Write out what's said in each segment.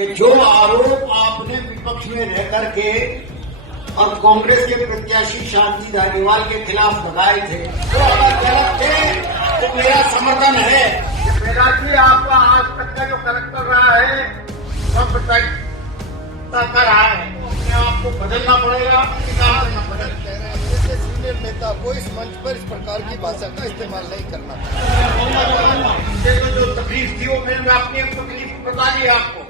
कि जो आरोप आपने विपक्ष में रह करके और कांग्रेस के प्रत्याशी शांति धारीवाल के खिलाफ लगाए थे, वो अगर गलत थे तो मेरा समर्थन है। मेरा जी आपका आज तक का जो करेक्टर रहा है सब कर रहा है, अपने आप को बदलना पड़ेगा। सीनियर नेता को इस मंच पर इस प्रकार की भाषा का इस्तेमाल नहीं करना। मुझे तो जो तकलीफ थी वो मैंने अपनी तकलीफ बता दी आपको।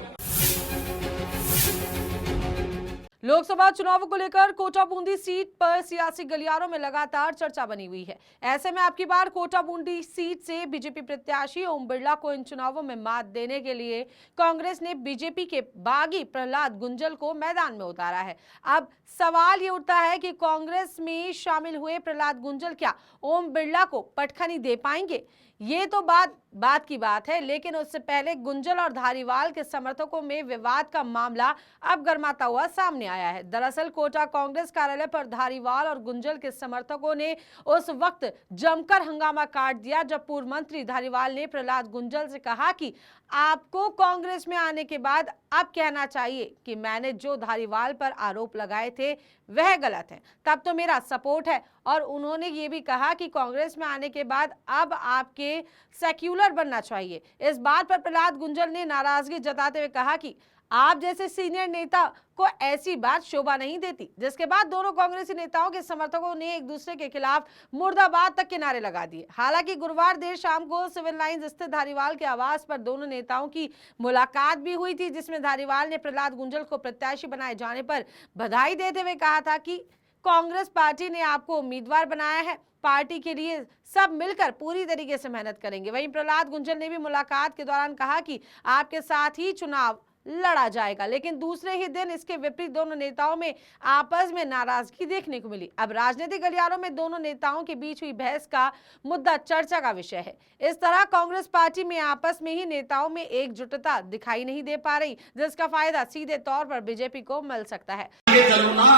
लोकसभा चुनावों को लेकर कोटा बूंदी सीट पर सियासी गलियारों में लगातार चर्चा बनी हुई है। ऐसे में अब की बार कोटा बूंदी सीट से बीजेपी प्रत्याशी ओम बिरला को इन चुनावों में मात देने के लिए कांग्रेस ने बीजेपी के बागी प्रहलाद गुंजल को मैदान में उतारा है। अब सवाल ये उठता है कि कांग्रेस में शामिल हुए प्रहलाद गुंजल क्या ओम बिरला को पटखनी दे पाएंगे? ये तो बात की बात है, लेकिन उससे पहले गुंजल और धारीवाल के समर्थकों में विवाद का मामला अब गर्माता हुआ सामने आया है। दरअसल कोटा कांग्रेस कार्यालय पर धारीवाल और गुंजल के समर्थकों ने उस वक्त जमकर हंगामा काट दिया जब पूर्व मंत्री धारीवाल ने प्रहलाद गुंजल से कहा कि आपको कांग्रेस में आने के बाद अब कहना चाहिए कि मैंने जो धारीवाल पर आरोप लगाए थे वह गलत है, तब तो मेरा सपोर्ट है। और उन्होंने ये भी कहा कि कांग्रेस में आने के बाद अब आपके सेक्युलर बनना चाहिए। इस बात पर प्रहलाद गुंजल ने नाराजगी जताते हुए कहा कि आप जैसे सीनियर नेता को ऐसी बात शोभा नहीं देती। जिसके बाद दोनों कांग्रेसी नेताओं के समर्थकों ने एक दूसरे के खिलाफ मुर्दाबाद तक के नारे लगा दिए। हालांकि गुरुवार देर शाम को सिविल लाइंस स्थित धारीवाल के आवास पर दोनों नेताओं की मुलाकात भी हुई थी, जिसमें धारीवाल ने प्रहलाद गुंजल को प्रत्याशी बनाए जाने पर बधाई देते हुए कहा था कि कांग्रेस पार्टी ने आपको उम्मीदवार बनाया है, पार्टी के लिए सब मिलकर पूरी तरीके से मेहनत करेंगे। वहीं प्रहलाद गुंजल ने भी मुलाकात के दौरान कहा कि आपके साथ ही चुनाव लड़ा जाएगा, लेकिन दूसरे ही दिन इसके विपरीत दोनों नेताओं में आपस में नाराजगी देखने को मिली। अब राजनीतिक गलियारों में दोनों नेताओं के बीच हुई बहस का मुद्दा चर्चा का विषय है। इस तरह कांग्रेस पार्टी में आपस में ही नेताओं में एकजुटता दिखाई नहीं दे पा रही, जिसका फायदा सीधे तौर पर बीजेपी को मिल सकता है। ये चलो ना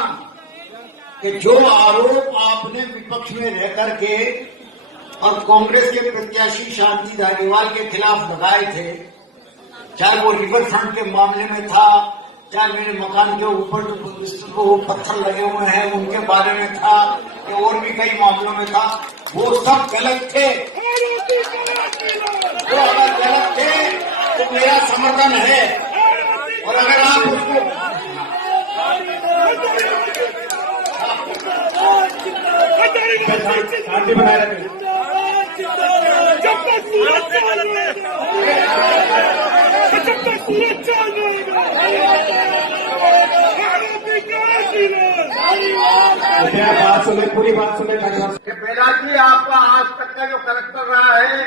कि जो आरोप आपने विपक्ष में रह करके और कांग्रेस के प्रत्याशी शांति धारीवाल के खिलाफ लगाए थे, चाहे वो रिवर फ्रंट के मामले में था, चाहे मेरे मकान के ऊपर वो पत्थर लगे हुए हैं उनके बारे में था, या और भी कई मामलों में था, वो सब गलत थे। वो अगर गलत थे तो मेरा समर्थन है। और अगर आप उसको शांति बनाए रखें, बात सुने, पूरी बात सुने। पहला जी आपका आज तक का जो करेक्टर रहा है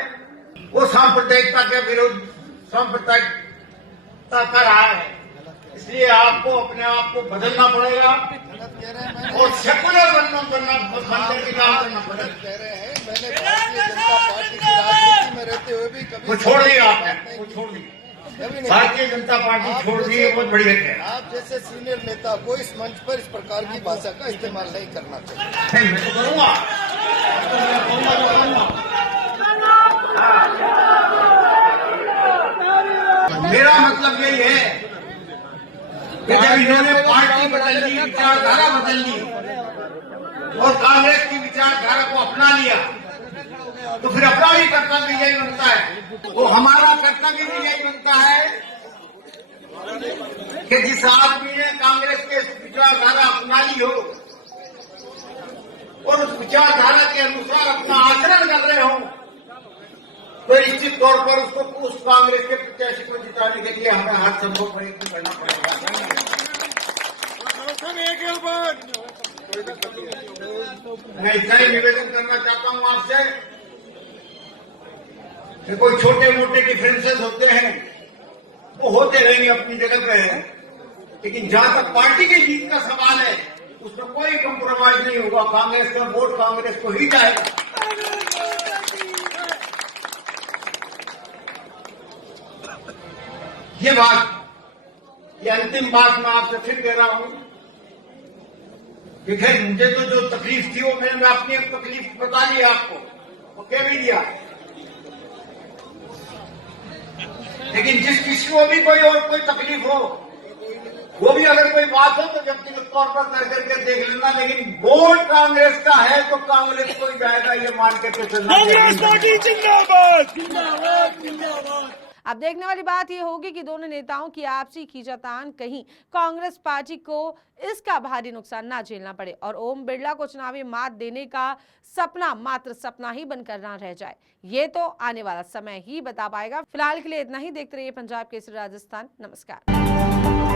वो सांप्रदायिकता के विरुद्ध सांप्रदायिकता का रहा है, इसलिए आपको अपने आप को बदलना पड़ेगा और सेकुलर बनने की काम करना पड़ेगा। कह रहे हैं मैंने भारतीय जनता पार्टी की राजनीति में रहते हुए भी कभी वो छोड़ दिया आपने, वो छोड़ दी, भारतीय जनता पार्टी छोड़ दी है, बहुत बढ़िया है। आप जैसे सीनियर नेता को इस मंच पर इस प्रकार की भाषा का इस्तेमाल नहीं करना चाहिए। मैं तो करूंगा, मेरा मतलब यही है कि जब इन्होंने पार्टी बदल ली, विचारधारा बदल ली और कांग्रेस की विचारधारा को अपना लिया, तो फिर अपना भी कर्तव्य यही बनता है। वो हमारा कर्तव्य भी यही बनता है कि जिस आदमी ने कांग्रेस के विचारधारा अपना ली हो और उस विचारधारा के अनुसार अपना आचरण कर रहे हो, तो निश्चित तौर पर उसको उस कांग्रेस के प्रत्याशी को जिताने के लिए हमें हर संभव प्रयत्न करना पड़ेगा। मैं इतना ही निवेदन करना चाहता हूं आपसे कि कोई छोटे मोटे डिफरेंसेस होते हैं वो होते रहेंगे अपनी जगह पे है, लेकिन जहां तक पार्टी की जीत का सवाल है उसमें कोई कंप्रोमाइज नहीं होगा। कांग्रेस का वोट कांग्रेस को ही जाएगा। ये बात, ये अंतिम बात मैं आपसे फिर कह रहा हूं कि खैर मुझे तो जो तकलीफ थी वो मैंने अपनी तकलीफ बता दी आपको, वो कह भी दिया। लेकिन जिस किसी को भी कोई और कोई तकलीफ हो, वो भी अगर कोई बात हो तो व्यक्तिगत तौर पर कर करके देख लेना, लेकिन वोट कांग्रेस का है तो कांग्रेस को ही जाएगा, ये मान के चलना। कांग्रेस पार्टी जिंदाबाद जिंदाबाद जिंदाबाद। अब देखने वाली बात यह होगी कि दोनों नेताओं की आपसी खींचातान कहीं कांग्रेस पार्टी को इसका भारी नुकसान ना झेलना पड़े और ओम बिरला को चुनावी मात देने का सपना मात्र सपना ही बनकर ना रह जाए। ये तो आने वाला समय ही बता पाएगा। फिलहाल के लिए इतना ही। देखते रहिए पंजाब केसरी राजस्थान। नमस्कार।